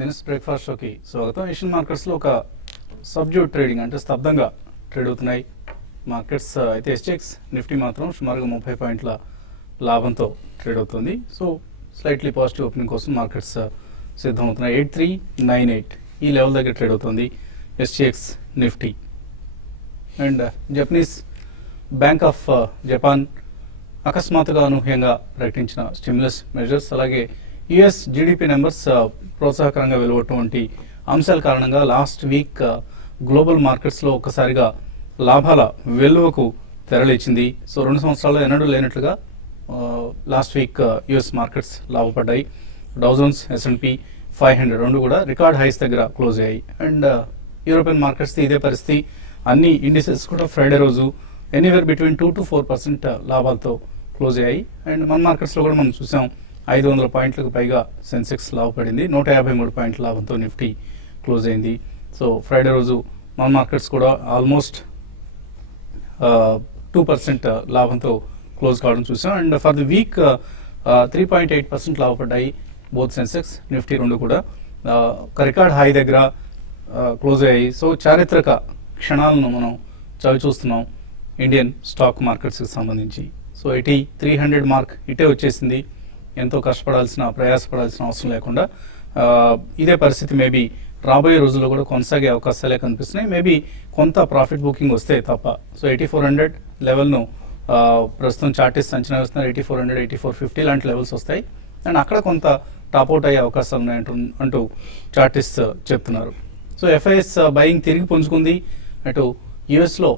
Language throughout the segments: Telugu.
బిజినెస్ బ్రేక్ఫాస్ట్ షోకి స్వాగతం. ఏషియన్ మార్కెట్స్లో ఒక సబ్డ్యూట్ ట్రేడింగ్ అంటే స్తబ్దంగా ట్రేడ్ అవుతున్నాయి మార్కెట్స్. అయితే ఎస్టెక్స్ నిఫ్టీ మాత్రం సుమారుగా 30 పాయింట్ల లాభంతో ట్రేడ్ అవుతుంది. సో స్లైట్లీ పాజిటివ్ ఓపెనింగ్ కోసం మార్కెట్స్ సిద్ధమవుతున్నాయి. 8398 ఈ లెవెల్ దగ్గర ట్రేడ్ అవుతుంది ఎస్టెక్స్ Nifty. And Japanese bank of Japan అకస్మాత్తుగా అనూహ్యంగా ప్రకటించిన స్టిమ్యులస్ మెజర్స్, అలాగే యుఎస్ జీడిపి నెంబర్స్ ప్రోత్సాహకరంగా వెలువటువంటి అంశాల కారణంగా లాస్ట్ వీక్ గ్లోబల్ మార్కెట్స్లో ఒక్కసారిగా లాభాల వెలువకు తెరలేచింది. సో 2 సంవత్సరాల్లో ఎన్నడూ లేనట్లుగా లాస్ట్ వీక్ యుఎస్ మార్కెట్స్ లాభపడ్డాయి. డౌజోన్స్, S&P 500 రెండు కూడా రికార్డ్ హైస్ దగ్గర క్లోజ్ అయ్యాయి. అండ్ యూరోపియన్ మార్కెట్స్ ఇదే పరిస్థితి. అన్ని ఇండిసెస్ కూడా ఫ్రైడే రోజు ఎనీవేర్ బిట్వీన్ 2 to 4% లాభాలతో క్లోజ్ అయ్యాయి. అండ్ మన మార్కెట్స్లో కూడా మనం చూసాం 500 పాయింట్లకు పైగా సెన్సెక్స్ లాభపడింది. 153 పాయింట్ల లాభంతో నిఫ్టీ క్లోజ్ అయింది. సో ఫ్రైడే రోజు మన మార్కెట్స్ కూడా ఆల్మోస్ట్ 2% లాభంతో క్లోజ్ కావడం చూసాం. అండ్ ఫర్ ది వీక్ 3.8% లాభపడ్డాయి బోత్ సెన్సెక్స్ నిఫ్టీ రెండు కూడా ఒక రికార్డ్ హై దగ్గర క్లోజ్ అయ్యాయి. సో చారిత్రక క్షణాలను మనం చవి చూస్తున్నాం ఇండియన్ స్టాక్ మార్కెట్స్కి సంబంధించి. సో 300 మార్క్ ఇటే వచ్చేసింది. ఎంతో కష్టపడాల్సిన ప్రయాసపడాల్సిన అవసరం లేకుండా ఇదే పరిస్థితి మేబీ రాబోయే రోజుల్లో కూడా కొనసాగే అవకాశాలే కనిపిస్తున్నాయి. మేబీ కొంత ప్రాఫిట్ బుకింగ్ వస్తే తప్ప. సో 8400 లెవెల్ను ప్రస్తుతం చార్టిస్ట్ అంచనా వేస్తున్నారు. 8400, 8450 లాంటి లెవెల్స్ వస్తాయి. అండ్ అక్కడ కొంత టాప్అవుట్ అయ్యే అవకాశాలు ఉన్నాయంటూ అంటూ చార్టిస్ట్ చెప్తున్నారు. సో ఎఫ్ఐఎస్ బయింగ్ తిరిగి పుంజుకుంది. అటు యుఎస్లో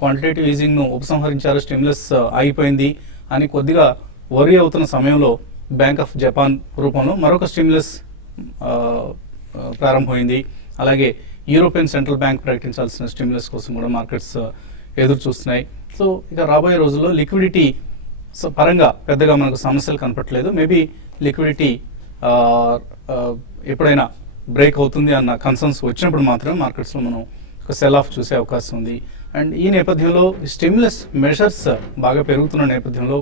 క్వాంటిటేటివ్ ఈజింగ్ను ఉపసంహరించారు, స్టిమ్యులస్ ఆగిపోయింది అని కొద్దిగా వరీ అవుతున్న సమయంలో బ్యాంక్ ఆఫ్ జపాన్ రూపంలో మరొక స్టిమ్యులస్ ప్రారంభమైంది. అలాగే యూరోపియన్ సెంట్రల్ బ్యాంక్ ప్రకటించాల్సిన స్టిమ్యులస్ కోసం కూడా మార్కెట్స్ ఎదురు చూస్తున్నాయి. సో ఇక రాబోయే రోజుల్లో లిక్విడిటీ పరంగా పెద్దగా మనకు సమస్యలు కనపట్లేదు. మేబీ లిక్విడిటీ ఎప్పుడైనా బ్రేక్ అవుతుంది అన్న కన్సర్న్స్ వచ్చినప్పుడు మాత్రమే మార్కెట్స్లో మనం ఒక సెల్ ఆఫ్ చూసే అవకాశం ఉంది. అండ్ ఈ నేపథ్యంలో స్టిమ్యులస్ మెషర్స్ బాగా పెరుగుతున్న నేపథ్యంలో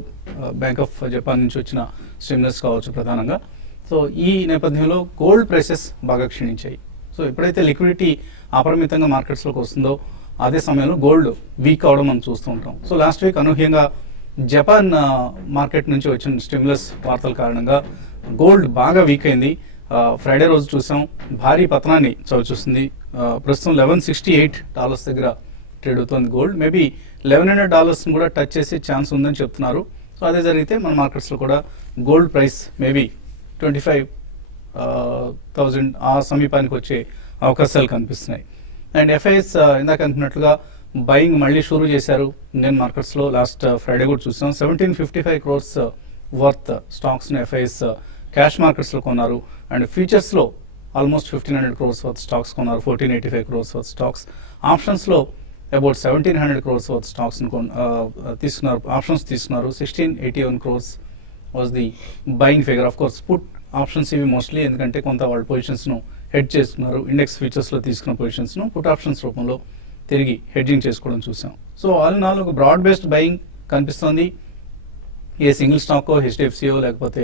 బ్యాంక్ ఆఫ్ జపాన్ నుంచి వచ్చిన స్టిమ్యులస్ కావచ్చు ప్రధానంగా. సో ఈ నేపథ్యంలో గోల్డ్ ప్రైసెస్ బాగా క్షీణించాయి. సో ఎప్పుడైతే లిక్విడిటీ అపరిమితంగా మార్కెట్స్లోకి వస్తుందో అదే సమయంలో గోల్డ్ వీక్ అవడం మనం చూస్తూ ఉంటాం. సో లాస్ట్ వీక్ అనూహ్యంగా జపాన్ మార్కెట్ నుంచి వచ్చిన స్టిమ్యులస్ వార్తల కారణంగా గోల్డ్ బాగా వీక్ అయింది. ఫ్రైడే రోజు చూసాం భారీ పతనాన్ని చవిచూస్తుంది. ప్రస్తుతం $1168 దగ్గర ట్రేడ్ అవుతుంది గోల్డ్. మేబీ $1100 కూడా టచ్ చేసే ఛాన్స్ ఉందని చెప్తున్నారు. సో అదే జరిగితే మన మార్కెట్స్లో కూడా గోల్డ్ ప్రైస్ మేబీ 25,000 ఆ సమీపానికి వచ్చే అవకాశాలు కనిపిస్తున్నాయి. అండ్ ఎఫ్ఐఎస్ ఇందాక అనుకున్నట్లుగా బయింగ్ మళ్ళీ షురూ చేశారు ఇండియన్ మార్కెట్స్లో. లాస్ట్ ఫ్రైడే కూడా చూసాం 1755 crores వర్త్ స్టాక్స్ని ఎఫ్ఐఎస్ క్యాష్ మార్కెట్స్లో కొన్నారు. అండ్ ఫ్యూచర్స్లో ఆల్మోస్ట్ 1500 crores వర్త్ స్టాక్స్ కొన్నారు, 1485 crores వర్త్ స్టాక్స్. ఆప్షన్స్లో అబౌట్ 1700 crores వర్త్ స్టాక్స్ని తీసుకున్నారు, ఆప్షన్స్ తీసుకున్నారు. 1681 crores was the buying figure. Of course put options ఇవి మోస్ట్లీ, ఎందుకంటే కొంత వాళ్ళ పొజిషన్స్ను హెడ్ చేసుకున్నారు. ఇండెక్స్ ఫ్యూచర్స్లో తీసుకున్న పొజిషన్స్ను పుట్ ఆప్షన్స్ రూపంలో తిరిగి హెడ్జింగ్ చేసుకోవడం చూసాం. సో ఆల్ ఇన్ ఆల్ ఒక బ్రాడ్ బేస్డ్ బయింగ్ కనిపిస్తుంది. ఏ సింగిల్ స్టాకో, హెచ్డిఎఫ్సియో లేకపోతే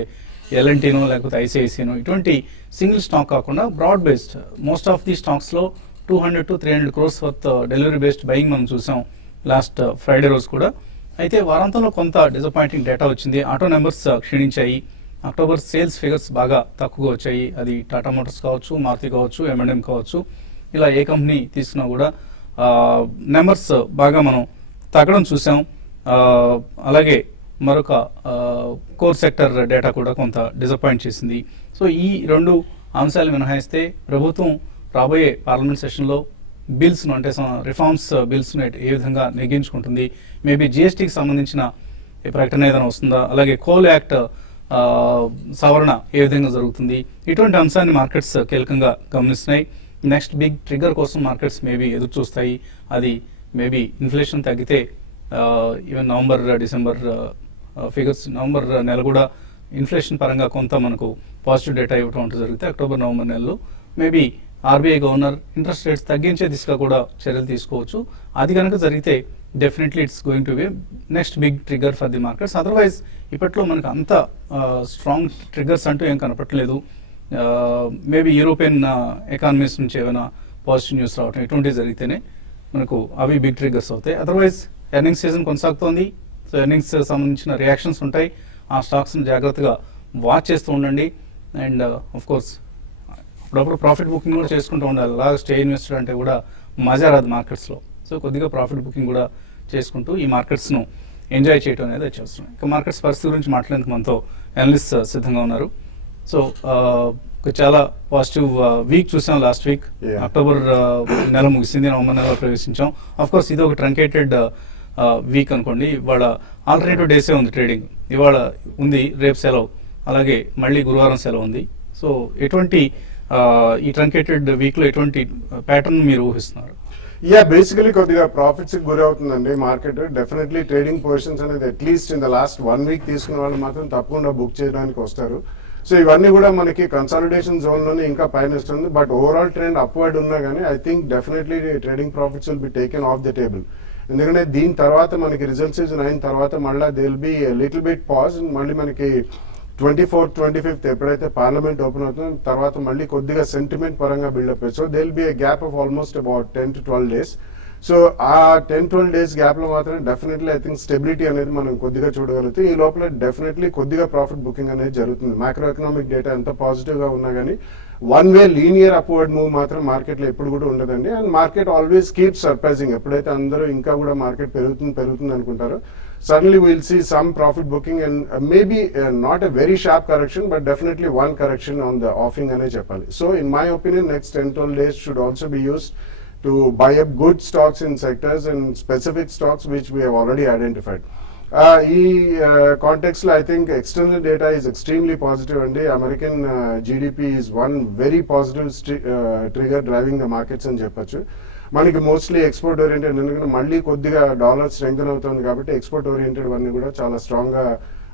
ఎల్ఎన్టీనో లేకపోతే ఐసిఐసినో ఇటువంటి సింగిల్ స్టాక్ కాకుండా broad based most of the స్టాక్స్లో 200 to 300 crores worth delivery based buying మనం చూసాం లాస్ట్ ఫ్రైడే రోజు కూడా. అయితే వారాంతంలో కొంత డిసప్పాయింటింగ్ డేటా వచ్చింది. ఆటో నెంబర్స్ క్షీణించాయి. అక్టోబర్ సేల్స్ ఫిగర్స్ బాగా తక్కువగా వచ్చాయి. అది టాటా మోటార్స్ కావచ్చు, మారుతి కావచ్చు, M&M కావచ్చు, ఇలా ఏ కంపెనీ తీసుకున్నా కూడా నెంబర్స్ బాగా మనం తగ్గడం చూసాం. అలాగే మరొక కోర్ సెక్టర్ డేటా కూడా కొంత డిసప్పాయింట్ చేసింది. సో ఈ రెండు అంశాలు మినహాయిస్తే ప్రభుత్వం రాబోయే పార్లమెంట్ సెషన్లో బిల్స్ను అంటే రిఫార్మ్స్ బిల్స్ను ఏ విధంగా నెగ్గించుకుంటుంది, మేబీ జిఎస్టీకి సంబంధించిన ప్రకటన ఏదైనా వస్తుందా, అలాగే కోల్ యాక్ట్ సవరణ ఏ విధంగా జరుగుతుంది, ఇటువంటి అంశాన్ని మార్కెట్స్ కీలకంగా గమనిస్తున్నాయి. నెక్స్ట్ బిగ్ ట్రిగ్గర్ కోసం మార్కెట్స్ మేబీ ఎదురు చూస్తాయి. అది మేబీ ఇన్ఫ్లేషన్ తగ్గితే even November, December figures, November నెల కూడా ఇన్ఫ్లేషన్ పరంగా కొంత మనకు పాజిటివ్ డేటా ఇవ్వడం అంటూ జరిగితే అక్టోబర్, నవంబర్ నెలలో maybe RBI governor interest rates తగ్గించే దిశగా కూడా చర్యలు తీసుకోవచ్చు. అది కనుక జరిగితే definitely it's going to be next big trigger for the markets. Otherwise ఇప్పట్లో మనకు అంత స్ట్రాంగ్ ట్రిగ్గర్స్ అంటూ ఏం కనపట్లేదు. మేబీ యూరోపియన్ ఎకానమీస్ నుంచి ఏమైనా పాజిటివ్ న్యూస్ రావటం ఇటువంటివి జరిగితేనే మనకు అవి బిగ్ ట్రిగర్స్ అవుతాయి. అదర్వైజ్ ఎర్నింగ్స్ సీజన్ కొనసాగుతోంది. సో ఎర్నింగ్స్ సంబంధించిన రియాక్షన్స్ ఉంటాయి. ఆ స్టాక్స్ని జాగ్రత్తగా వాచ్ చేస్తూ ఉండండి. అండ్ ఆఫ్ కోర్స్ అప్పుడప్పుడు ప్రాఫిట్ బుకింగ్ కూడా చేసుకుంటూ ఉండాలి. అలాగే స్టే ఇన్వెస్టర్ అంటే కూడా మజా రాదు మార్కెట్స్లో. సో కొద్దిగా ప్రాఫిట్ బుకింగ్ కూడా చేసుకుంటూ ఈ మార్కెట్స్ను ఎంజాయ్ చేయడం అనేది వచ్చేస్తున్నాం. ఇక మార్కెట్స్ పరిస్థితి గురించి మాట్లాడేందుకు మనతో అనలిస్ట్ సిద్ధంగా ఉన్నారు. సో చాలా పాజిటివ్ వీక్ చూసాం లాస్ట్ వీక్. అక్టోబర్ నెల ముగిసింది, నవంబర్ నెలలో ప్రవేశించాం. ఆఫ్ కోర్స్ ఇది ఒక ట్రంకేటెడ్ వీక్ అనుకోండి. ఇవాళ ఆల్టర్నేటివ్ డేసే ఉంది ట్రేడింగ్. ఇవాళ ఉంది, రేపు సెలవు, అలాగే మళ్ళీ గురువారం సెలవు ఉంది. సో ఎటువంటి ఈ ట్రంకేటెడ్ వీక్లో ఎటువంటి ప్యాటర్న్ మీరు ఊహిస్తున్నారు? బేసికలీ కొద్దిగా ప్రాఫిట్స్ గురి అవుతుందండి మార్కెట్. డెఫినెట్లీ ట్రేడింగ్ పొజిషన్స్ అనేది at least in the last 1 week తీసుకున్న వాళ్ళు మాత్రం తప్పకుండా బుక్ చేయడానికి వస్తారు. సో ఇవన్నీ కూడా మనకి కన్సాలిడేషన్ జోన్ లోనే ఇంకా పైన వస్తుంది. బట్ ఓవరాల్ ట్రెండ్ అప్వర్డ్ ఉన్నా కానీ I think definitely trading profits will be taken of the table. ఎందుకంటే దీని తర్వాత మనకి రిజల్ట్ సీజన్ అయిన తర్వాత మళ్ళీ they will be little bit pause. మళ్ళీ మనకి 24th, 25th ఎప్పుడైతే పార్లమెంట్ ఓపెన్ అవుతుందో తర్వాత మళ్ళీ కొద్దిగా సెంటిమెంట్ పరంగా బిల్డప్ అయ్యి, so they will be A gap of almost about 10 to 12 days. So ఆ 10-12 days గ్యాప్ లో మాత్రం డెఫినెట్లీ ఐ థింక్ స్టెబిలిటీ అనేది మనం కొద్దిగా చూడగలుగుతాం. ఈ లోపల డెఫినెట్లీ కొద్దిగా ప్రాఫిట్ బుకింగ్ అనేది జరుగుతుంది. మైక్రో ఎకనామిక్ డేటా ఎంత పాజిటివ్ గా ఉన్నా కానీ one way linear upward move మాత్రం మార్కెట్ లో ఎప్పుడు కూడా ఉండదండి. And market always keep surprising. ఎప్పుడైతే అందరూ ఇంకా కూడా మార్కెట్ పెరుగుతుంది అనుకుంటారో suddenly we'll see some profit booking and maybe not a very sharp correction but definitely one correction on the offing ane cheppali. So in my opinion next 10-12 days should also be used to buy up good stocks in sectors and specific stocks which we have already identified. ఈ కాంటెక్స్ట్ లో I think external data is extremely positive అండి. American GDP is one very positive trigger driving the markets అని చెప్పొచ్చు. మనకి మోస్ట్లీ ఎక్స్పోర్ట్ ఓరియంటెడ్, ఎందుకంటే మళ్ళీ కొద్దిగా డాలర్ స్ట్రెంగ్తన్ అవుతుంది కాబట్టి ఎక్స్పోర్ట్ ఓరియంటెడ్ అన్ని కూడా చాలా స్ట్రాంగ్ గా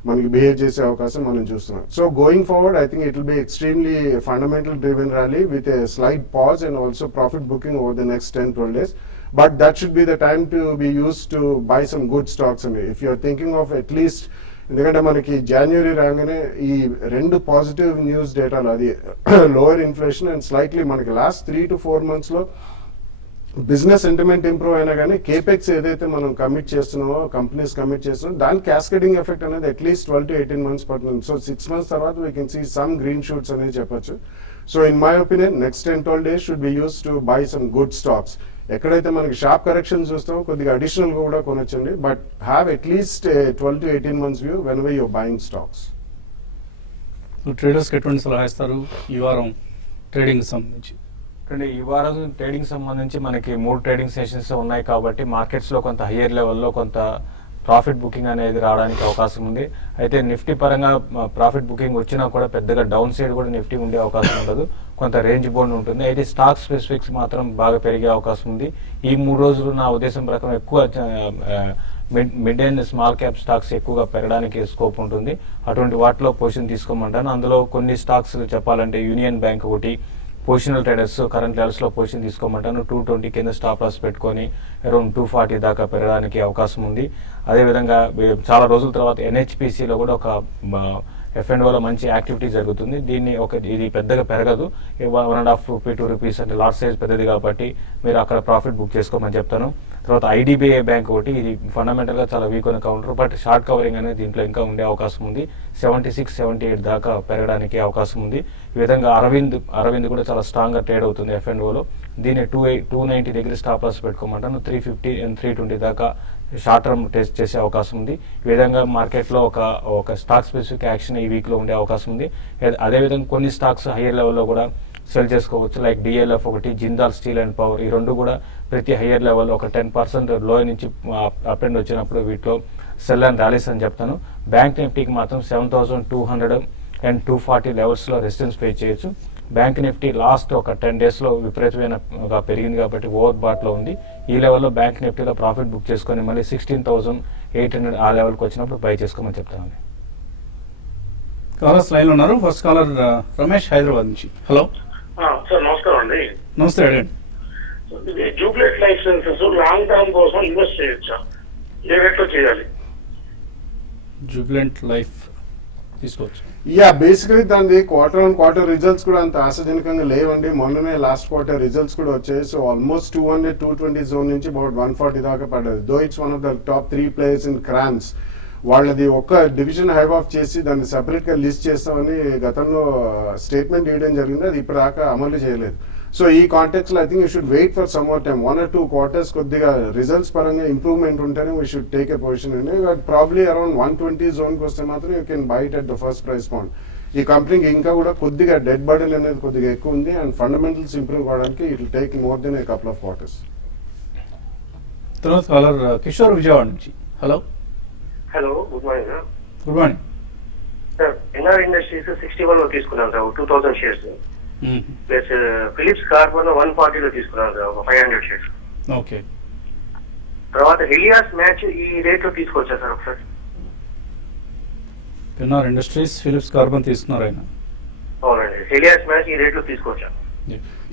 మనకి బిహేవ్ చేసే అవకాశం మనం చూస్తున్నాం. So going forward I think it will be extremely fundamental driven rally with a slight pause and also profit booking over the next 10-12 days. But that should be the time to be used to buy some good stocks. And if you are thinking of at least, ఎందుకంటే మనకి జనవరి రాగానే ఈ రెండు పాజిటివ్ న్యూస్ డేటాలు, అది లోయర్ ఇన్ఫ్లేషన్ అండ్ స్లైట్లీ మనకి లాస్ట్ 3 to 4 months లో బిజినెస్ సెంటిమెంట్ ఇంప్రూవ్ అయినా కానీ కేపెక్స్ ఏదైతే మనం కమిట్ చేస్తున్నామో, కంపెనీస్ కమిట్ చేస్తున్నామో దాని క్యాస్కేడింగ్ ఎఫెక్ట్ అనేది అట్లీస్ట్ 12 to 18 months పడుతుంది. సో 6 months తర్వాత we can see some green shoots అనేది చెప్పొచ్చు. So in my opinion next 10-12 days should be use to buy some good stocks. ఎక్కడైతే మనకి షార్ప్ కరెక్షన్స్ చూస్తామో కొద్దిగా అడిషనల్ గా కూడా కొనొచ్చండి. But have at least 12 to 18 months view whenever you're buying stocks. ట్రేడర్స్కి ఎటువంటి సలహా ఇస్తారు ఈ వారం ట్రేడింగ్ సంబంధించి? అంటే ఈ వారం ట్రేడింగ్ సంబంధించి మనకి 3 ట్రేడింగ్ సెషన్స్ ఉన్నాయి కాబట్టి మార్కెట్స్లో కొంత హయ్యర్ లెవెల్లో కొంత ప్రాఫిట్ బుకింగ్ అనేది రావడానికి అవకాశం ఉంది. అయితే నిఫ్టీ పరంగా ప్రాఫిట్ బుకింగ్ వచ్చినా కూడా పెద్దగా డౌన్ సైడ్ కూడా నిఫ్టీ ఉండే అవకాశం ఉండదు, కొంత రేంజ్ బౌండ్ ఉంటుంది. అయితే స్టాక్ స్పెసిఫిక్స్ మాత్రం బాగా పెరిగే అవకాశం ఉంది. ఈ 3 రోజులు నా ఉద్దేశం ప్రకారం ఎక్కువ mid and small cap stocks ఎక్కువగా పెరగడానికి స్కోప్ ఉంటుంది. అటువంటి వాటిలో పొజిషన్ తీసుకోమంటాను. అందులో కొన్ని స్టాక్స్ చెప్పాలంటే యూనియన్ బ్యాంక్ ఒకటి, పొజిషనల్ ట్రేడర్స్ కరెంట్ లెవెల్స్లో పొజిషన్ తీసుకోమంటాను. 220 కింద స్టాప్ లాస్ పెట్టుకొని అరౌండ్ 240 దాకా పెరగడానికి అవకాశం ఉంది. అదేవిధంగా చాలా రోజుల తర్వాత ఎన్హెచ్పిసిలో కూడా ఒక F&Oలో మంచి యాక్టివిటీ జరుగుతుంది. ఇది పెద్దగా పెరగదు, 1.5 రూపీ 2 రూపీస్ అంటే లాట్ సైజ్ పెద్దది కాబట్టి మీరు అక్కడ ప్రాఫిట్ బుక్ చేసుకోమని చెప్తాను. తర్వాత ఐడిబిఐ బ్యాంక్ ఒకటి, ఇది ఫండమెంటల్గా చాలా వీక్ ఉన్న కౌంటర్, బట్ షార్ట్ కవరింగ్ అనేది దీంట్లో ఇంకా ఉండే అవకాశం ఉంది. 76-78 దాకా పెరగడానికి అవకాశం ఉంది. ఈ విధంగా అరవింద్ కూడా చాలా స్ట్రాంగ్గా ట్రేడ్ అవుతుంది F&Oలో. దీన్ని 290 దగ్గర స్టాప్ లాస్ పెట్టుకోమంటాను. 350 and 320 దాకా షార్ట్ టర్మ్ టెస్ట్ చేసే అవకాశం ఉంది. ఈ విధంగా మార్కెట్లో ఒక స్టాక్ స్పెసిఫిక్ యాక్షన్ ఈ వీక్లో ఉండే అవకాశం ఉంది. అదేవిధంగా కొన్ని స్టాక్స్ హయ్యర్ లెవెల్లో కూడా సెల్ చేసుకోవచ్చు, లైక్ డిఎల్ఎఫ్ ఒకటి, జిందాల్ స్టీల్ అండ్ పవర్. ఈ రెండు కూడా ప్రతి హయ్యర్ లెవెల్ ఒక 10% లో నుంచి అప్ అండ్ వచ్చినప్పుడు వీటిలో సెల్ అండ్ ర్యాలీస్ అని చెప్తాను. బ్యాంక్ నిఫ్టీకి మాత్రం 7200 and 240 లెవెల్స్లో రెసిస్టెన్స్ ఫేస్ చేయొచ్చు. బ్యాంక్ నిఫ్టీ లాస్ట్ ఒక 10 daysలో విపరీతమైన పెరిగింది కాబట్టి ఓవర్ బాట్లో ఉంది. ఈ లెవెల్లో బ్యాంక్ నిఫ్టీలో ప్రాఫిట్ బుక్ చేసుకొని మళ్ళీ 16,800 ఆ లెవెల్కి వచ్చినప్పుడు బై చేసుకోమని చెప్తాను. కాలర్స్ లైన్లో ఉన్నారు. ఫస్ట్ కాలర్ రమేష్, హైదరాబాద్ నుంచి. హలో సార్, నమస్కారం అండి. నమస్తే, అడగండి. ఇది జూబ్లెట్ లైఫ్ సైన్సెస్ లాంగ్ టర్మ్ కోసం ఇన్వెస్ట్ చేయొచ్చా? ఏ రేట్లో చేయాలి? జూబ్లెంట్ లైఫ్ తీసుకోవచ్చు? యా, బేసికలీ దాని క్వార్టర్ ఆన్ క్వార్టర్ రిజల్ట్స్ కూడా అంత ఆశాజనకంగా లేవండి. మొన్ననే లాస్ట్ క్వార్టర్ రిజల్ట్స్ కూడా వచ్చాయి. సో ఆల్మోస్ట్ 220 జోన్ నుంచి అబౌట్ 140 దాకా పడ్డది. Though it's one of the top 3 players in cranes. వాళ్ళది ఒక డివిజన్ హైవ్ ఆఫ్ చేసి దాన్ని సెపరేట్ గా లిస్ట్ చేస్తామని గతంలో స్టేట్మెంట్ ఇవ్వడం జరిగింది. అది ఇప్పటిదాకా అమలు చేయలేదు. సో ఈ కాంటెక్స్ లో I think you should wait for some more time, 1 or 2 quarters కొద్దిగా రిజల్ట్స్ పరంగా ఇంప్రూవ్మెంట్ ఉంటేనే we should take a position అండి. బట్ ప్రాబ్లీ అరౌండ్ 120 జోన్కి వస్తే మాత్రం you can bite at the first price point. ఈ కంపెనీకి ఇంకా కూడా కొద్దిగా డెడ్ బర్డెన్ అనేది కొద్దిగా ఎక్కువ ఉంది అండ్ ఫండమెంటల్స్ ఇంప్రూవ్ కావడానికి it will take more than a couple of quarters. తర్వాత కాలర్ కిషోర్ విజయవాడ నుంచి. Hello hello, good morning sir. Good morning sir, NR industries 61 లో తీసుకున్నాను sir, 2000 shares. Plus Phillips carbon 140 లో తీసుకున్నాను సార్, ఒక 500 షేర్స్. ఓకే. తర్వాత హెలియాస్ మ్యాచ్ ఈ రేట్ లో తీసుకోవచ్చా సార్ ఒకసారి? పిన్నార్ ఇండస్ట్రీస్, ఫిలిప్స్ కార్బన్ తీసుకున్నారు ఆయన. అవునండి, హెలియాస్ మ్యాచ్ ఈ రేట్ లో తీసుకోవచ్చా?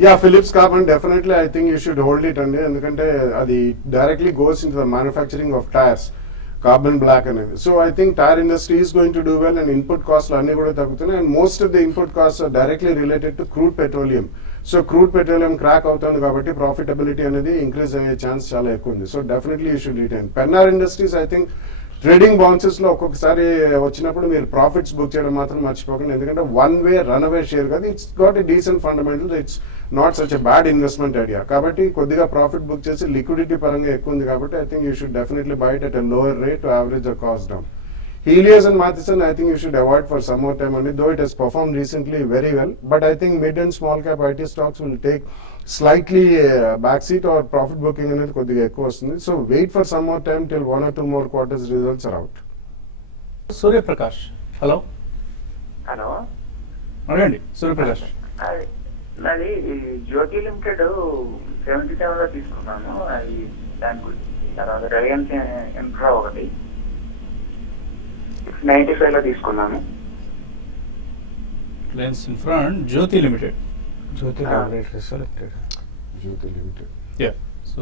Yeah, Phillips carbon definitely I think you should hold it అండి. ఎందుకంటే అది directly goes in the manufacturing of tyres, carbon black అనేది. So I think tyre industry is going to do well and input కాస్ట్లు అన్ని కూడా తగ్గుతున్నాయి. And most of the input cost are directly related to crude petroleum. So crude petroleum crack అవుతుంది కాబట్టి ప్రాఫిటబిలిటీ అనేది ఇంక్రీజ్ అయ్యే ఛాన్స్ చాలా ఎక్కువ ఉంది. So definitely you should retain. Pennar industries I think trading bounces లో ఒక్కొక్కసారి వచ్చినప్పుడు మీరు ప్రాఫిట్స్ బుక్ చేయడం మాత్రం మర్చిపోకండి. ఎందుకంటే one way run away share కాదు, it's got a decent fundamental, it's not such a bad investment idea. కాబట్టి కొద్దిగా ప్రాఫిట్ బుక్ చేసి లిక్విడిటీ పరంగా ఎక్కువ ఉంది కాబట్టి I think you should definitely by it at a lower rate to average the cost down. Helios and Matheson, I think you should avoid for some more time only, though it has performed recently very well. But I think mid and small cap IT stocks will take slightly backseat or profit booking అనేది కొద్దిగా ఎక్కువ వస్తుంది. So wait for some more time till 1 or 2 more quarters results are out. Suryaprakash. Hello hello, అడగండి సూర్యప్రకాష్. నాది జ్యోతి లిమిటెడ్ 77 లో తీసుకున్నాను, అది దాని గురించి. తర్వాత రిలయన్స్ ఇన్ఫ్రా ఒకటి 95 లో తీసుకున్నాను. Reliance infra and Jyoti limited. Jyoti laboratories limited. Jyoti Limited. Yeah, so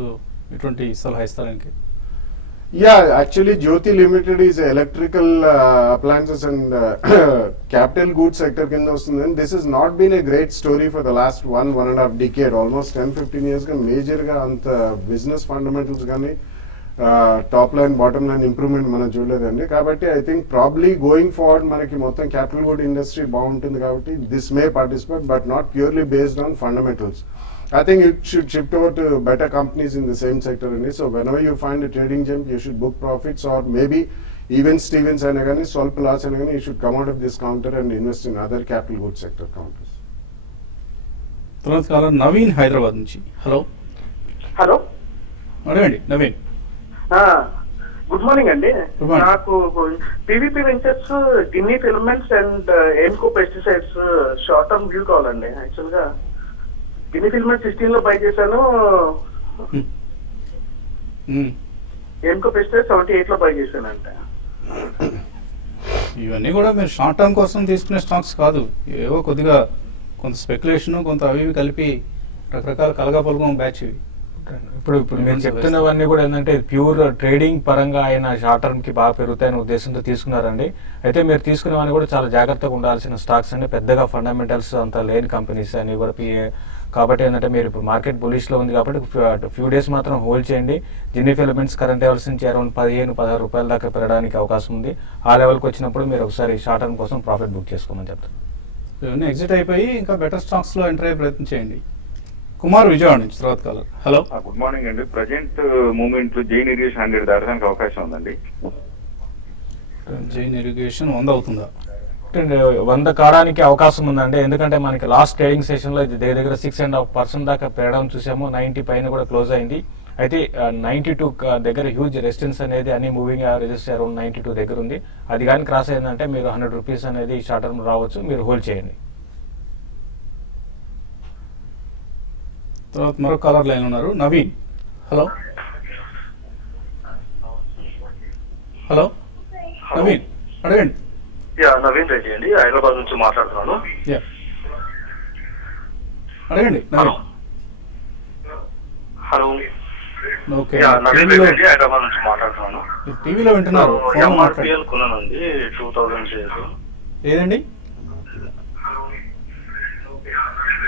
ఎటువంటి సలహా ఇస్తారానికి? Yeah, actually Jyoti Limited is electrical appliances and capital goods sector కింద వస్తుంది. And this has not been a great story for the last 1.5 decade, almost 10-15 years గా మేజర్ గా అంత బిజినెస్ ఫండమెంటల్స్ కానీ top line bottom line improvement మనం చూడలేదండి. కాబట్టి I think probably going forward మనకి మొత్తం క్యాపిటల్ గుడ్ ఇండస్ట్రీ బాగుంటుంది కాబట్టి this may participate, but not purely based on fundamentals. I think you should shift over to better companies in the same sector only. So whenever you find a trading gem, you should book profits, or maybe even Stevens and again, Solp loss and again, you should come out of this counter and invest in other capital goods sector counters. తర్వాత కాలర్ నవీన్ హైదరాబాద్ నుంచి. హలో హలో, అడగండి నవీన్. గుడ్ మార్నింగ్ అండి. Good morning. నాకు PVP ventures, Ginny filaments and Enco pesticides short term view కావాలండి. యాక్చువల్ గా గిన్నీ ఫిలమెంట్ 16 లో బై చేశాను, ఎన్కో పెస్టిసైడ్ 78 లో బై చేశానంట. ఇవన్నీ కూడా మీరు షార్ట్ టర్మ్ కోసం తీసుకునే స్టాక్స్ కాదు, ఏవో కొద్దిగా కొంత స్పెక్యులేషన్, కొంత అవి ఇవి కలిపి రకరకాల కలగాపలగం బ్యాచ్ ఇవి. ఇప్పుడు మీరు చెప్తున్నవన్నీ కూడా ఏంటంటే ప్యూర్ ట్రేడింగ్ పరంగా ఆయన షార్ట్ టర్మ్ కి బాగా పెరుగుతాయనే ఉద్దేశంతో తీసుకున్నారండి. అయితే మీరు తీసుకున్నవన్నీ కూడా చాలా జాగ్రత్తగా ఉండాల్సిన స్టాక్స్ అండి, పెద్దగా ఫండమెంటల్స్ అంత లేని కంపెనీస్ అన్ని కూడా కాబట్టి ఏంటంటే మీరు ఇప్పుడు మార్కెట్ బులిష్ లో ఉంది కాబట్టి ఫ్యూ డేస్ మాత్రం హోల్డ్ చేయండి. జిన్నీ ఫిలమెంట్స్ కరెంట్ లెవెల్స్ నుంచి అరౌండ్ 15-16 రూపాయల దాకా పెరగడానికి అవకాశం ఉంది. ఆ లెవెల్కి వచ్చినప్పుడు మీరు ఒకసారి షార్ట్ టర్మ్ కోసం ప్రాఫిట్ బుక్ చేసుకోమని చెప్తారు. ఇవన్నీ ఎగ్జిట్ అయిపోయి ఇంకా బెటర్ స్టాక్స్ లో ఎంటర్ అయ్యే ప్రయత్నం చేయండి. కుమార్ విజయవాడ నుంచి తర్వాత కాలర్. హలో, గుడ్ మార్నింగ్ అండి. ప్రజెంట్ మూమెంట్ లో జైన్ ఇరిగేషన్ 100 దాటడానికి అవకాశం ఉందండి. జైన్ ఇరిగేషన్ 100 అవుతుందా? 100 కావడానికి అవకాశం ఉందండి. ఎందుకంటే మనకి లాస్ట్ ట్రేడింగ్ సెషన్ లో ఇది దగ్గర 6.5% దాకా పెరగడం చూసాము. 90 పైన కూడా క్లోజ్ అయింది. అయితే 92 దగ్గర హ్యూజ్ రెసిస్టెన్స్ అనేది అన్ని మూవింగ్ యావరేజెస్ అరౌండ్ 92 దగ్గర ఉంది. అది కానీ క్రాస్ అయిందంటే మీరు 100 రూపీస్ అనేది షార్ట్ టర్మ్ రావచ్చు, మీరు హోల్డ్ చేయండి. తర్వాత మరో కాలర్ లైన్ ఉన్నారు, నవీన్. హలో హలో నవీన్ అడగండి. నవీన్ రెడ్డి అండి, హైదరాబాద్ నుంచి మాట్లాడుతున్నాను. యా, అడగండి నవీన్. హలో, ఓకే, నవీన్ రెడ్డి, హైదరాబాద్ నుంచి మాట్లాడుతున్నాను. టీవీలో వింటున్నారు, ఫోన్ మాట్లాడండి. ఎంఆర్పిఎల్ కొన్నానండి 2000 షేర్స్. ఏదండి?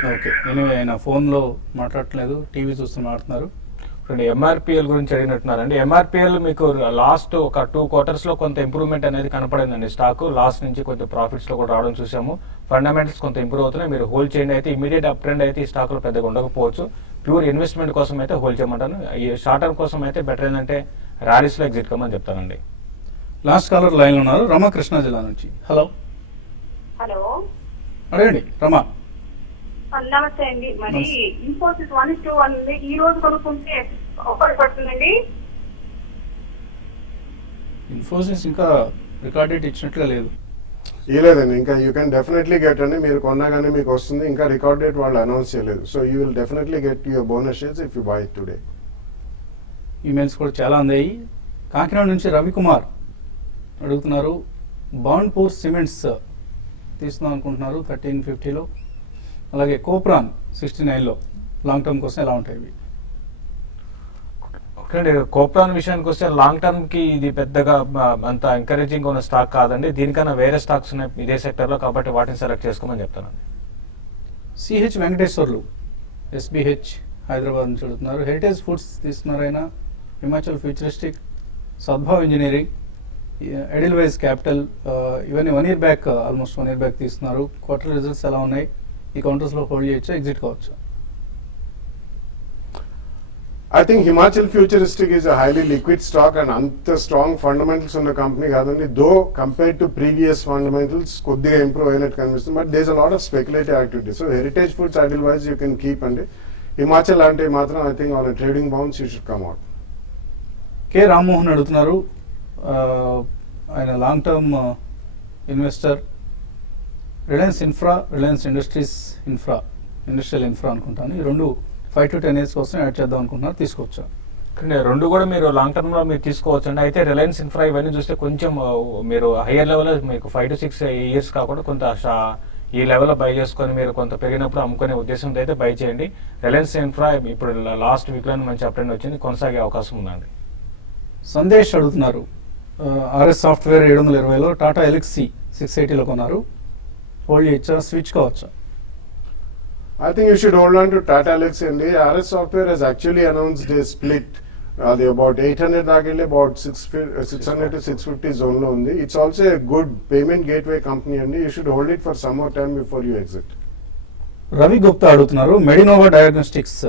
ఓకే, ఎనివే ఆయన ఫోన్లో మాట్లాడట్లేదు, టీవీ చూస్తూ మాట్లాడుతున్నారు. ఇప్పుడు ఎంఆర్పిఎల్ గురించి అడిగినట్టున్నారండి. ఎంఆర్పిఎల్ మీకు లాస్ట్ ఒక 2 quarters లో కొంత ఇంప్రూవ్మెంట్ అనేది కనపడిందండి. స్టాక్ లాస్ట్ నుంచి కొంత ప్రాఫిట్స్ లో కూడా రావడం చూసాము. ఫండమెంటల్స్ కొంత ఇంప్రూవ్ అవుతున్నాయి. మీరు హోల్డ్ చేయండి. అయితే ఇమీడియట్ అప్ ట్రెండ్ అయితే ఈ స్టాక్ లో పెద్దగా ఉండకపోవచ్చు. ప్యూర్ ఇన్వెస్ట్మెంట్ కోసం అయితే హోల్డ్ చేయమంటాను. ఈ షార్ట్ టర్మ్ కోసం అయితే బెటర్ ఏంటంటే ర్యాలీస్ లో ఎగ్జిట్ కమ్మని చెప్తానండి. లాస్ట్ కాలర్ లైన్లో ఉన్నారు, రమకృష్ణ జిల్లా నుంచి. హలో, హలో, అడగండి రమా. నమస్తే అండి. మరి ఇన్ఫోసిస్ 1:1 ఉంది, ఈ రోజు కొనుక్కుంటే ఆఫర్ పడుతుందండి. ఇన్ఫోసిస్ ఇంకా రికార్డ్ డేట్ ఇచ్చినట్లుగా లేదు. లేదండి, ఇంకా యూ కెన్ డెఫినెట్లీ గెట్ అండి. మీరు కొన్నా కానీ మీకు వస్తుంది. ఇంకా రికార్డ్ డేట్ వాళ్ళు అనౌన్స్ చేయలేదు. So you will definitely get your bonus shares if you by it today. Emails కూడా చాలా అందాయి. కాకినాడ నుంచి రవికుమార్ అడుగుతున్నారు, బాండ్పూర్ సిమెంట్స్ తీసుకుందాం అనుకుంటున్నారు 1350లో. అలాగే కోప్రాన్ 69లో లాంగ్ టర్మ్ కోసం ఎలా ఉంటాయి ఇవి? ఓకే అండి, కోప్రాన్ విషయానికి వస్తే లాంగ్ టర్మ్ కి ఇది పెద్దగా అంత ఎంకరేజింగ్ ఉన్న స్టాక్ కాదండి. దీనికన్నా వేరే స్టాక్స్ ఉన్నాయి ఇదే సెక్టర్ లో, కాబట్టి వాటిని సెలెక్ట్ చేసుకోమని చెప్తానండి. సిహెచ్ వెంకటేశ్వర్లు ఎస్బిహెచ్ హైదరాబాద్ నుంచి అడుగుతున్నారు, హెరిటేజ్ ఫుడ్స్ తీసుకున్నారైనా, Himachal futuristic, Sadbhav engineering, Edelweiss capital, ఇవన్నీ 1 year back, almost 1 year back తీసుకున్నారు. క్వార్టర్ రిజల్ట్స్ ఎలా ఉన్నాయి? ఈ కౌంటర్స్లో హోల్డ్ చేయొచ్చా, ఎగ్జిట్ కావచ్చా? I think Himachal Futuristic is a highly liquid stock and anta strong fundamentals ఉన్న కంపెనీ కాదండి. Though compare to previous fundamentals కొద్దిగా ఇంప్రూవ్ అయినట్టు కనిపిస్తుంది. But there is a lot of speculative activity. So Heritage Foods Edelweiss you can keep అండి. హిమాచల్ అంటే మాత్రం I think on trading bounce you should come out. K Rammohan అడుగుతున్నారు, ఆయన long term investor, Reliance Infra, Reliance Industries Infra, industrial infra అనుకుంటాను, ఈ రెండు 5 to 10 years కోసం యాడ్ చేద్దాం అనుకుంటున్నారు, తీసుకోవచ్చా? రెండు కూడా మీరు లాంగ్ టర్మ్ లో మీరు తీసుకోవచ్చు అండి. అయితే రిలయన్స్ ఇన్ఫ్రా ఇవన్నీ చూస్తే కొంచెం మీరు హయ్యర్ లెవెల్ మీకు 5 to 6 years కాకుండా కొంత ఈ లెవెల్లో బై చేసుకొని మీరు కొంత పెరిగినప్పుడు అమ్ముకునే ఉద్దేశంతో అయితే బై చేయండి. రిలయన్స్ ఇన్ఫ్రా ఇప్పుడు లాస్ట్ వీక్ లో మంచి అప్ ట్రెండ్ వచ్చింది, కొనసాగే అవకాశం ఉందండి. సందేశ్ అడుగుతున్నారు, ఆర్ఎస్ సాఫ్ట్వేర్ 720లో, టాటా ఎలక్సీ 680లో కొన్నారు, హోల్డ్ చేయొచ్చా, switch కావచ్చా? I think you should hold on to Tata Elxsi and RS Software has actually announced a split. They about 800 దాకెళ్ళి about 600 to 650 zone లో ఉంది. It's also a good payment gateway company అండి. You should hold it for some more time before you exit. Ravi Gupta అడుగుతున్నారు, మెడినోవా డయాగ్నోస్టిక్స్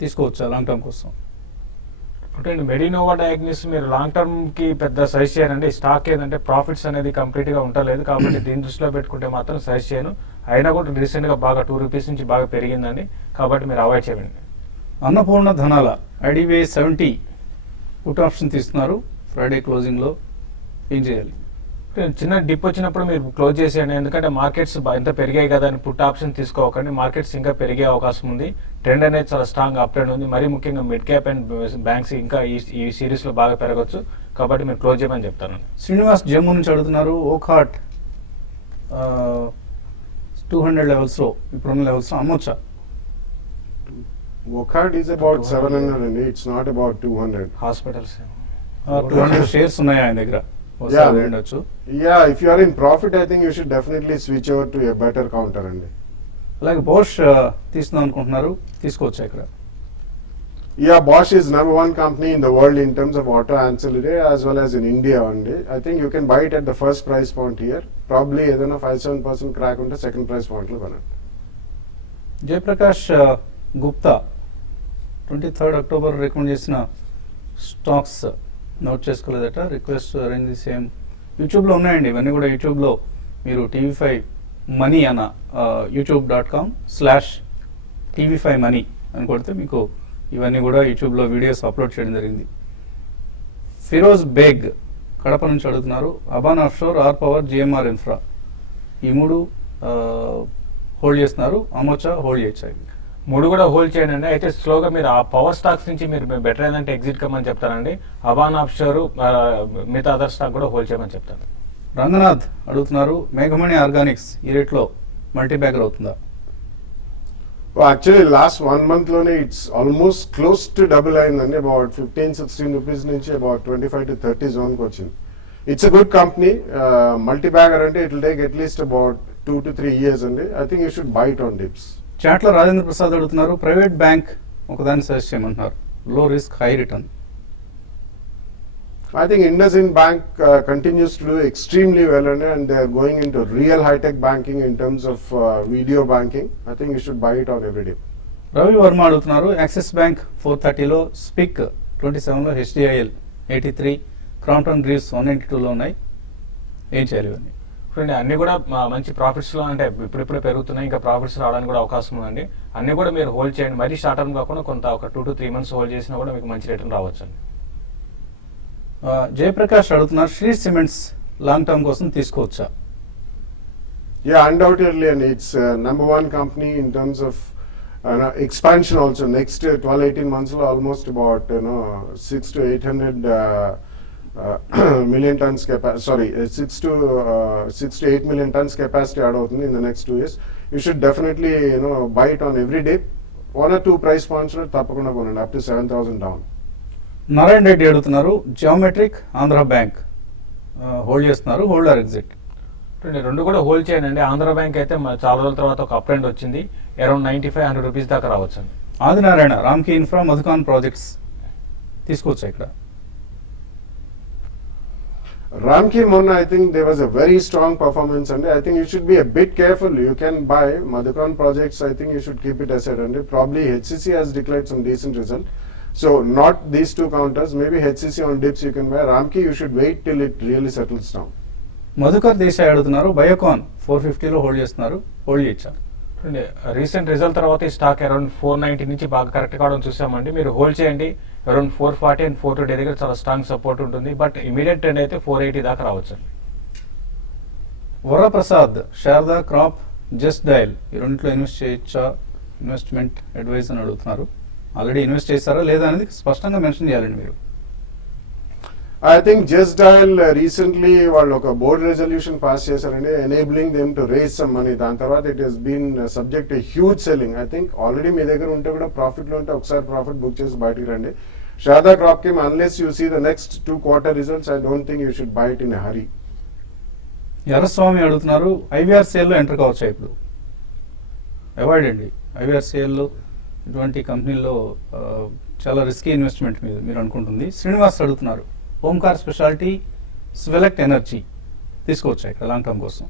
తీసుకోవచ్చా లాంగ్ టర్మ్ కోసం? అంటే మెడినోవా డయాగ్నోస్ మీరు లాంగ్ టర్మ్ కి పెద్ద సజెస్ట్ చేయనండి. స్టాక్ ఏంటంటే ప్రాఫిట్స్ అనేది కంప్లీట్ గా ఉండలేదు, కాబట్టి దీని దృష్టిలో పెట్టుకుంటే మాత్రం సజెస్ట్ చేయను. అయినా కూడా రీసెంట్ గా బాగా 2 rupees నుంచి బాగా పెరిగిందండి, కాబట్టి మీరు అవాయిడ్ చేయండి. అన్నపూర్ణ ధనాల ఐడివే 70 పుట్ ఆప్షన్ తీసుకున్నారు, ఫ్రైడే క్లోజింగ్ లో, ఏం చేయాలి? చిన్న డిప్ వచ్చినప్పుడు మీరు క్లోజ్ చేసేయండి, ఎందుకంటే మార్కెట్స్ ఎంత పెరిగాయి కదా అని పుట్ ఆప్షన్ తీసుకోకండి. మార్కెట్స్ ఇంకా పెరిగే అవకాశం ఉంది. ట్రెండ్ అనేది చాలా స్ట్రాంగ్ అప్ ట్రెండ్ ఉంది. మరీ ముఖ్యంగా మిడ్ క్యాప్ అండ్ బ్యాంక్స్ ఇంకా ఈ సిరీస్ లో బాగా పెరగచ్చు, కాబట్టి మీరు క్లోజ్ చేయమని చెప్తాను. శ్రీనివాస్ జమ్మూ నుంచి అడుగుతున్నారు, ఓకాట్ 200 లెవెల్స్ లో, ఇప్పుడున్న లెవెల్స్ లో అమ్మొచ్చా? Wockhardt is about 700 అండి. It's not about 200. Hospitals 200 shares ఉన్నాయి ఆయన దగ్గర, ఒకసారి ఉండొచ్చు. Yeah, if you are in profit, I think you should definitely switch over to a better counter అండి. అలాగే బోష్ తీసుకుందాం అనుకుంటున్నారు, తీసుకోవచ్చా ఇక్కడ? Yeah, Bosch is number 1 company in the world in terms of auto ancillary as well as in India only. I think you can buy it at the first price point here. Probably ఏదైనా 5-7% crack ఉంటే సెకండ్ ప్రైస్ పాయింట్ లో కొనండి. Jayaprakash Gupta 23rd October recommend చేసిన స్టాక్స్ నోట్ చేసుకోలేదట, రిక్వెస్ట్ అరేంజ్ ది సేమ్. యూట్యూబ్లో ఉన్నాయండి ఇవన్నీ కూడా. యూట్యూబ్లో మీరు TV5 మనీ అన్న youtube.com/TV5 మనీ అని కొడితే మీకు ఇవన్నీ కూడా యూట్యూబ్లో వీడియోస్ అప్లోడ్ చేయడం జరిగింది. ఫిరోజ్ బేగ్ కడప నుంచి అడుగుతున్నారు, Aban Offshore, R power, GMR infra, ఈ 3 హోల్డ్ చేస్తున్నారు, అమ్మొచ్చా, హోల్డ్ చేయొచ్చా? 3 కూడా హోల్డ్ చేయండి. అయితే స్లోగా మీరు ఆ పవర్ స్టాక్స్ నుంచి మీరు బెటర్ ఏంటంటే ఎగ్జిట్ కమ్మని చెప్తానండి. అబాన్ ఆఫ్షోర్, మిగతా అదర్ స్టాక్ కూడా హోల్డ్ చేయమని చెప్తాను. రంగనాథ్ అడుగుతున్నారు, మేఘమణి ఆర్గానిక్స్ ఈ రేట్లో మల్టీ బ్యాగర్ అవుతుందా? Well, actually last 1 month లోనే it's almost close to double అయిందండి. about 15-16 rupees నుంచి about 25 to 30 జోన్కి వచ్చింది. it's a good company. Multi-bagger and it will take at least about 2 to 3 years and I think you should buy it on dips. చాట్ల రాజేంద్ర ప్రసాద్ అడుగుతున్నారు, ప్రైవేట్ బ్యాంక్ ఒకదాన్ని సజెస్ట్ చేయమంటున్నారు, లో risk high return. I think IndusInd Bank continues to do extremely well and they are going into real high-tech banking in terms of video banking. I think you should buy it on every day. Ravi Varma అడుగుతున్నారు, యాక్సిస్ బ్యాంక్ 430లో, స్పిక్ 27లో, హెచ్డిఐఎల్ 83, క్రాంప్టన్ గ్రీవ్స్ 192లో ఉన్నాయి, ఏం చేయాలి ఇవన్నీ? చూడండి, అన్ని కూడా మంచి ప్రాఫిట్స్లో అంటే ఇప్పుడిప్పుడే పెరుగుతున్నాయి, ఇంకా ప్రాఫిట్స్ రావడానికి కూడా అవకాశం ఉందండి. అన్ని కూడా మీరు హోల్డ్ చేయండి, మరీ షార్ట్ టర్మ్ కాకుండా కొంత ఒక 2 to 3 months హోల్డ్ చేసినా కూడా మీకు మంచి రిటర్న్ రావచ్చండి. జయప్రకాష్ అడుగుతున్నారు, శ్రీ సిమెంట్స్ లాంగ్ టర్మ్ కోసం తీసుకోవచ్చా? Yeah, undoubtedly, and it's number one company in terms of expansion also. Next 12-18 months, almost about 6 to 800 million tons capacity. 6 to 8 million tons capacity add out in the next 2 years. You should definitely buy it on every day. 1 or 2 price points tapakunda konandi up to 7,000 down. Narayana Reddy అడుగుతున్నారు, జియోమెట్రిక్, ఆంధ్ర బ్యాంక్ హోల్డ్ చేస్తున్నారు, హోల్డ్ ఆర్ ఎగ్జిట్? రెండు కూడా హోల్డ్ చేయండి అండి. ఆంధ్ర బ్యాంక్ అయితే చాలా రోజుల తర్వాత ఒక అప్ ట్రెండ్ వచ్చింది, అరౌండ్ 95-100 రూపీస్ దాకా రావచ్చండి. ఆదినారాయణ, రామ్కి ఇన్ఫ్రా, మధుకాన్ ప్రాజెక్ట్స్ తీసుకోవచ్చా ఇక్కడ? Ramki Monna, I think there was a very strong performance and I think you should be a bit careful. You can buy Madhukan projects, I think you should keep it aside and probably HCC has declared some decent result. So not these two counters, maybe HCC on dips you can buy. Ramki you should wait till it really settles down. Madhukar Desai అడుగుతున్నారు, బయోకాన్ 450లో హోల్డ్ చేస్తున్నారు, హోల్డ్ చేయొచ్చా? రీసెంట్ రిజల్ట్ తర్వాత ఈ స్టాక్ అరౌండ్ 490 నుంచి బాగా కరెక్ట్ కావడం చూసామండి. మీరు హోల్డ్ చేయండి, అరౌండ్ 440 అండ్ 420 దగ్గర చాలా స్ట్రాంగ్ సపోర్ట్ ఉంటుంది, బట్ ఇమీడియట్ ట్రెండ్ అయితే 480 దాకా రావచ్చు. Varaprasad, Sharada crop, just dial ఈ రెండింటిలో ఇన్వెస్ట్ చేయొచ్చా? ఇన్వెస్ట్మెంట్ అడ్వైస్ అని అడుగుతున్నారు. ఆల్రెడీ ఇన్వెస్ట్ చేశారా లేదా అనేది స్పష్టంగా మెన్షన్ చేయాలండి మీరు. I think Just Dial recently వాళ్ళు ఒక బోర్డ్ రెజల్యూషన్ పాస్ చేశారండి, enabling them to raise some money. దాని తర్వాత it has been subject to huge selling. I think already మీ దగ్గర ఉంటే కూడా ప్రాఫిట్ లో ఉంటే ఒకసారి ప్రాఫిట్ బుక్ చేసి బయటికి రండి. Sharda Crop Chem, unless you see the next 2 quarter results, I don't think you should buy it in a hurry. యరస్వామి అడుగుతున్నారు, ఐవీఆర్సీఎల్లో ఎంటర్ కావచ్చా ఇప్పుడు? అవాయిడ్ అండి, ఐవీఆర్సీఎల్లో ఇటువంటి కంపెనీల్లో చాలా రిస్కీ ఇన్వెస్ట్మెంట్ మీద మీరు అనుకుంటుంది. శ్రీనివాస్ అడుగుతున్నారు, ఓంకార్ స్పెషాలిటీ, స్వెలెక్ట్ ఎనర్జీ తీసుకోవచ్చా ఇక్కడ లాంగ్ టర్మ్ కోసం?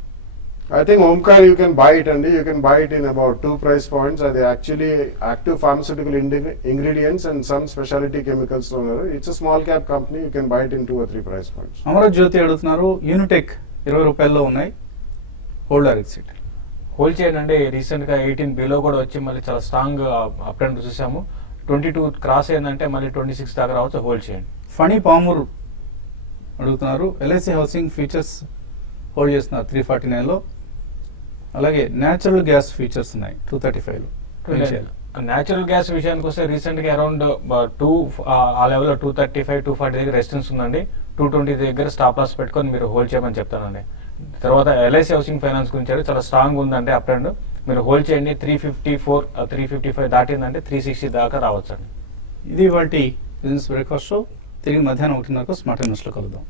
I think Omkar you can buy it and you can buy it in about 2 price points. They actually active pharmaceutical ingredients and some specialty chemicals. It's a small cap company, you can buy it in 2 or 3 price points. Amaranth జ్యోతి అడుగుతున్నారు, యూనిటెక్ 20 రూపాయల్లో ఉన్నాయి, హోల్డ్ ఆర్ ఎగ్జిట్? హోల్డ్ చేయండి. రీసెంట్గా 18Bలో కూడా వచ్చి మళ్ళీ చాలా స్ట్రాంగ్ అప్ ట్రెండ్ చూసాము. 22 క్రాస్ అయిందంటే మళ్ళీ 26 దాకా రావచ్చు, హోల్డ్ చేయండి. ఫణి పామూర్ అడుగుతున్నారు, ఎల్ఐసి హౌసింగ్ ఫీచర్స్ హోల్డ్ చేస్తున్నారు 349లో, అలాగే న్యాచురల్ గ్యాస్ ఫీచర్స్ ఉన్నాయి 235లో. న్యాచురల్ గ్యాస్ విషయానికి వస్తే రీసెంట్గా అరౌండ్ 2 ఆ లెవెల్లో 235, 240 దగ్గర రెసిస్టెన్స్ ఉందండి. 220 దగ్గర స్టాప్ లాస్ పెట్టుకొని మీరు హోల్డ్ చేయమని చెప్తానండి. తర్వాత ఎల్ఐసి హౌసింగ్ ఫైనాన్స్ గురించి చాలా స్ట్రాంగ్ ఉందండి అప్ ట్రెండ్, మీరు హోల్డ్ చేయండి. 354, 355 దాటిందంటే 360 దాకా రావచ్చండి. ఇది వాటి బిజినెస్ బ్రేక్ఫాస్ట్ షో. తిరిగి మధ్యాహ్నం 1:30 స్మార్ట్ ఇన్వెస్ట్లో కలుద్దాం.